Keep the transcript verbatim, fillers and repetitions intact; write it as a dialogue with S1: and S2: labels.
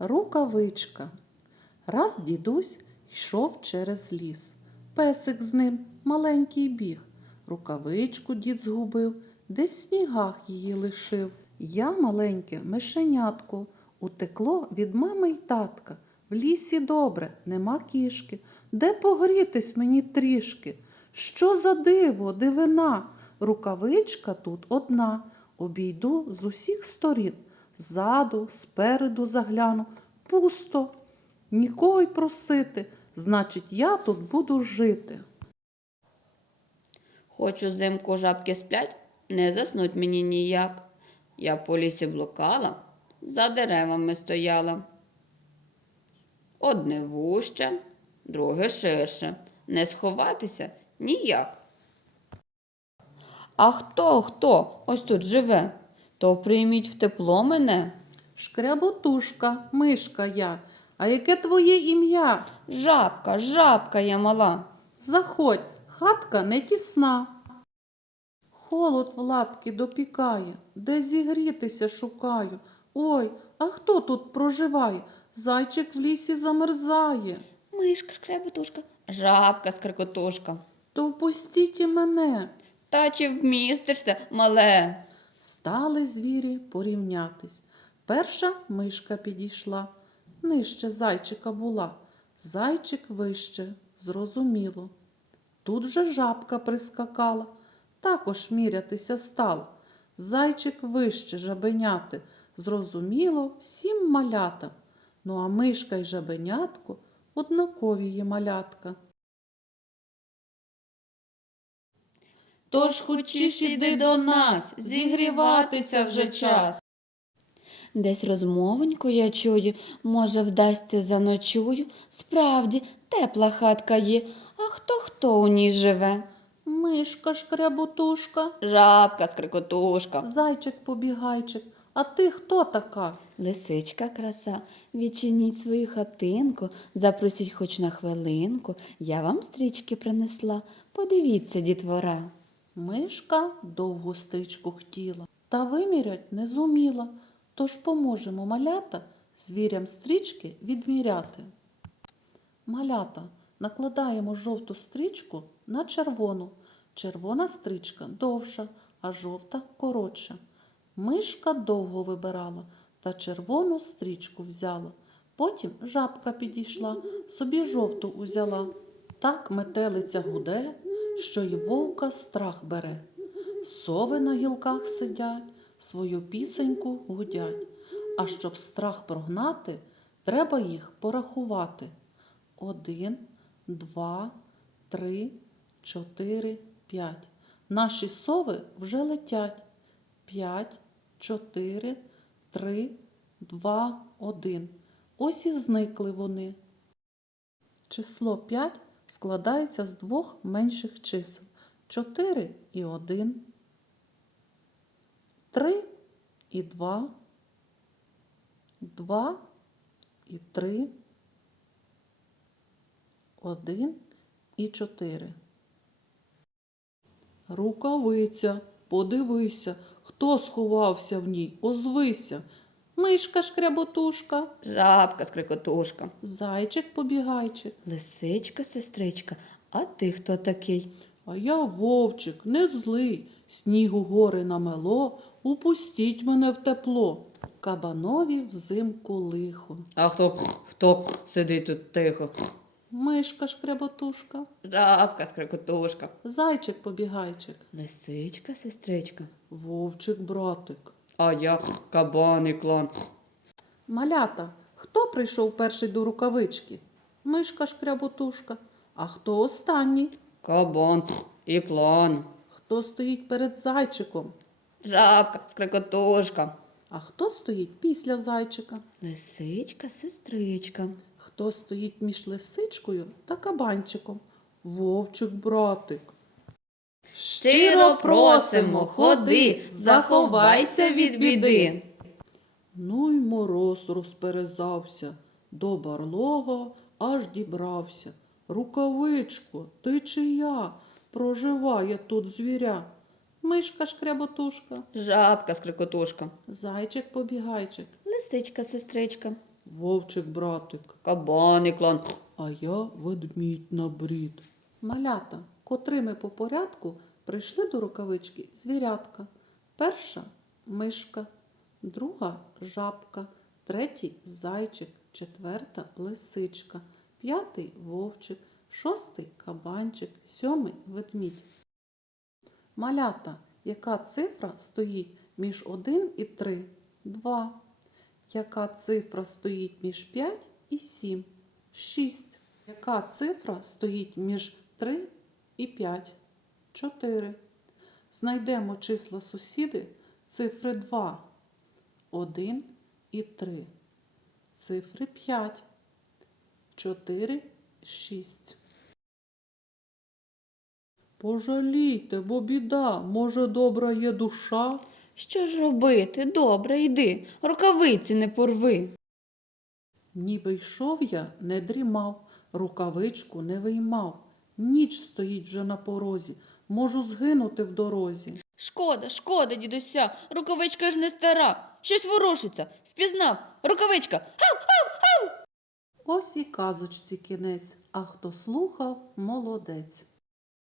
S1: Рукавичка. Раз дідусь йшов через ліс. Песик з ним маленький біг. Рукавичку дід згубив, десь в снігах її лишив. Я, маленьке мишенятко, утекло від мами й татка. В лісі добре, нема кішки. Де погрітись мені трішки? Що за диво, дивина? Рукавичка тут одна. Обійду з усіх сторін. Ззаду, спереду загляну. Пусто. Нікого й просити. Значить, я тут буду жити.
S2: Хочу взимку жабки сплять, не заснуть мені ніяк. Я по лісі блукала, за деревами стояла. Одне вуще, друге ширше, не сховатися ніяк. А хто, хто ось тут живе, то прийміть в тепло мене.
S1: Шкряботушка, мишка я. А яке твоє ім'я?
S2: Жабка, жабка я мала.
S1: Заходь, хатка не тісна. Холод в лапки допікає, де зігрітися шукаю. Ой, а хто тут проживає? Зайчик в лісі замерзає.
S2: Мишка, шкряботушка, жабка, скрикотушка.
S1: То впустіть і мене.
S2: Та чи вмістишся, мале?
S1: Стали звірі порівнятись. Перша мишка підійшла, нижче зайчика була. Зайчик вище, зрозуміло. Тут же жабка прискакала, також мірятися стала. Зайчик вище жабеняти, зрозуміло всім малятам. Ну а мишка й жабенятко однакові є малятка.
S2: Тож хочеш іди до нас, зігріватися вже час. Десь розмовоньку я чую, може вдасться заночую. Справді, тепла хатка є, а хто-хто у ній живе?
S1: Мишка шкряботушка,
S2: Жабка, скрикотушка.
S1: зайчик-побігайчик, а ти хто така?
S2: Лисичка краса, відчиніть свою хатинку, запросіть хоч на хвилинку. Я вам стрічки принесла, подивіться, дітвора.
S1: Мишка довгу стрічку хотіла, та вимірять не зуміла, тож поможемо малята звірям стрічки відміряти. Малята, накладаємо жовту стрічку на червону. Червона стрічка довша, а жовта коротша. Мишка довго вибирала та червону стрічку взяла. Потім жабка підійшла, собі жовту узяла. Так метелиця гуде, що й вовка страх бере. Сови на гілках сидять, свою пісеньку гудять. А щоб страх прогнати, треба їх порахувати. Один, два, три, чотири, п'ять. Наші сови вже летять. П'ять, чотири, три, два, один. Ось і зникли вони. Число п'ять складається з двох менших чисел. чотири і один. три і два. два і три. один і чотири. Рукавиця, подивися, хто сховався в ній, озвися. Мишка шкряботушка,
S2: Жабка, скрикотушка.
S1: зайчик-побігайчик.
S2: Лисичка, сестричка, а ти хто такий?
S1: А я вовчик, не злий, снігу гори намело, упустіть мене в тепло. Кабанові взимку лихо.
S2: А хто, хто сидить тут тихо?
S1: Мишка шкряботушка,
S2: Жабка, скрикотушка.
S1: зайчик-побігайчик,
S2: Лисичка, сестричка.
S1: вовчик-братик.
S2: А я кабан і клан.
S1: Малята, хто прийшов перший до рукавички? Мишка шкряботушка. А хто останній?
S2: Кабан і клан.
S1: Хто стоїть перед зайчиком?
S2: Жабка, скрикотушка.
S1: А хто стоїть після зайчика?
S2: Лисичка, сестричка.
S1: Хто стоїть між лисичкою та кабанчиком? Вовчик-братик.
S2: Щиро просимо, ходи, заховайся від біди.
S1: Ну й мороз розперезався, до барлога аж дібрався. Рукавичко, ти чия? Проживає тут звіря. Мишка шкряботушка,
S2: Жабка, скрикотушка.
S1: зайчик-побігайчик,
S2: Лисичка, сестричка.
S1: Вовчик братик,
S2: Кабаний клан.
S1: а я ведмідь на брід. Малята, котрими по порядку прийшли до рукавички звірятка. Перша мишка, друга жабка, третій зайчик, четверта лисичка, п'ятий вовчик, шостий кабанчик, сьомий ведмідь. Малята, яка цифра стоїть між один і три? Два. Яка цифра стоїть між п'ять і сім? Шість. Яка цифра стоїть між три і п'ять? Чотири. Знайдемо числа сусіди цифри два, один і три. Цифри п'ять, чотири, шість. Пожалійте, бо біда, може, добра є душа?
S2: Що ж робити? Добре, йди, рукавиці не порви.
S1: Ніби йшов я, не дрімав, рукавичку не виймав. Ніч стоїть вже на порозі, можу згинути в дорозі.
S2: Шкода, шкода, дідуся, рукавичка ж не стара. Щось ворушиться. Впізнав. Рукавичка. Га!
S1: Ось і казочці кінець, а хто слухав, молодець.